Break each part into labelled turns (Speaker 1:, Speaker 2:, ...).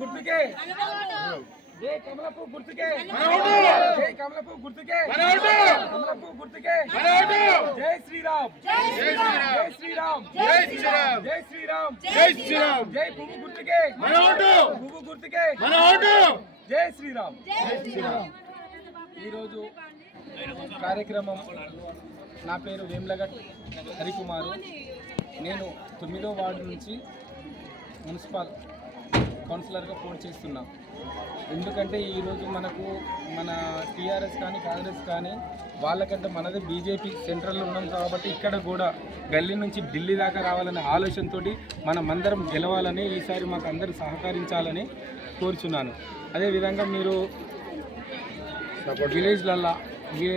Speaker 1: గుర్తుకే జై కమలపు గుర్తుకే. జై కమలపు గుర్తుకే. కమలపు గుర్తుకే. జై శ్రీరామ్. జై శ్రీరామ్. జై శ్రీరామ్. జై శ్రీరామ్.
Speaker 2: జై శ్రీరామ్.
Speaker 1: జై పువ్వు గుర్తుకే. పువ్వు గుర్తుకే.
Speaker 2: మన ఓటు
Speaker 1: జై శ్రీరామ్. ఈరోజు కార్యక్రమం నా పేరు వేమ్లగట్ హరికుమారు. నేను తొమ్మిదో వార్డు నుంచి మున్సిపల్ కౌన్సిలర్గా పోటీ చేస్తున్నా. ఎందుకంటే ఈరోజు మనకు మన టీఆర్ఎస్ కానీ కాంగ్రెస్ కానీ వాళ్ళకంటే మనది బీజేపీ సెంట్రల్లో ఉన్నాం కాబట్టి ఇక్కడ కూడా గల్లీ నుంచి ఢిల్లీ దాకా రావాలనే ఆలోచనతోటి మనం అందరం గెలవాలని ఈసారి మాకు అందరూ సహకరించాలని కోరుచున్నాను. అదేవిధంగా మీరు విలేజ్లల్లో ఏ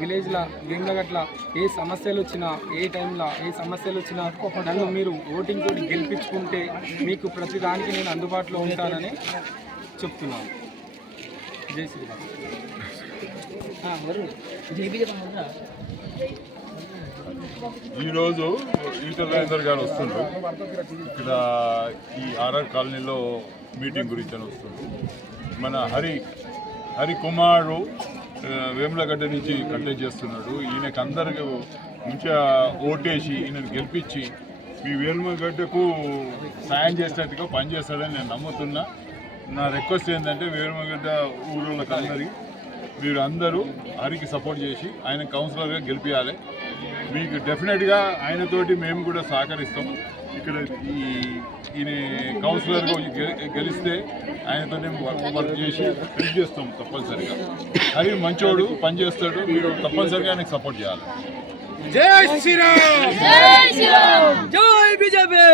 Speaker 1: విలేజ్ల గంగగట్ల ఏ సమస్యలు వచ్చినా ఏ టైంలో ఏ సమస్యలు వచ్చినా నన్ను మీరు ఓటింగ్ తోటి గెలిపించుకుంటే మీకు ప్రతి దానికి నేను అందుబాటులో ఉంటానని చెప్తున్నాను. జై శ్రీరామ్.
Speaker 2: ఈరోజు రాజేందర్ గారు వస్తుండ్రు. ఇక్కడ ఈ ఆర్ఆర్ కాలనీలో మీటింగ్ గురించి అని వస్తుండ్రు. మన హరి హరి కుమారు వేములగడ్డ నుంచి కంటెస్ట్ చేస్తున్నాడు. ఈయనకు అందరికి మంచిగా ఓటేసి ఈయనను గెలిపించి మీ వేములగడ్డకు సాయం చేసేట్టుగా పనిచేస్తాడని నేను నమ్ముతున్నా. నా రిక్వెస్ట్ ఏంటంటే వేములగడ్డ ఊళ్ళోకి అందరికి మీరు అందరూ హరికి సపోర్ట్ చేసి ఆయన కౌన్సిలర్గా గెలిపించాలి మీకు డెఫినెట్గా ఆయనతోటి మేము కూడా సహకరిస్తాం. ఇక్కడ ఈ ఈయన కౌన్సిలర్గా గెలిస్తే ఆయనతో వర్క్ చేసి హెల్ప్ చేస్తాం తప్పనిసరిగా. హరి మంచోడు పనిచేస్తాడు. మీరు తప్పనిసరిగా ఆయనకు సపోర్ట్ చేయాలి.
Speaker 1: జై శ్రీరామ్!
Speaker 3: జై శ్రీరామ్! జై బీజేపీ!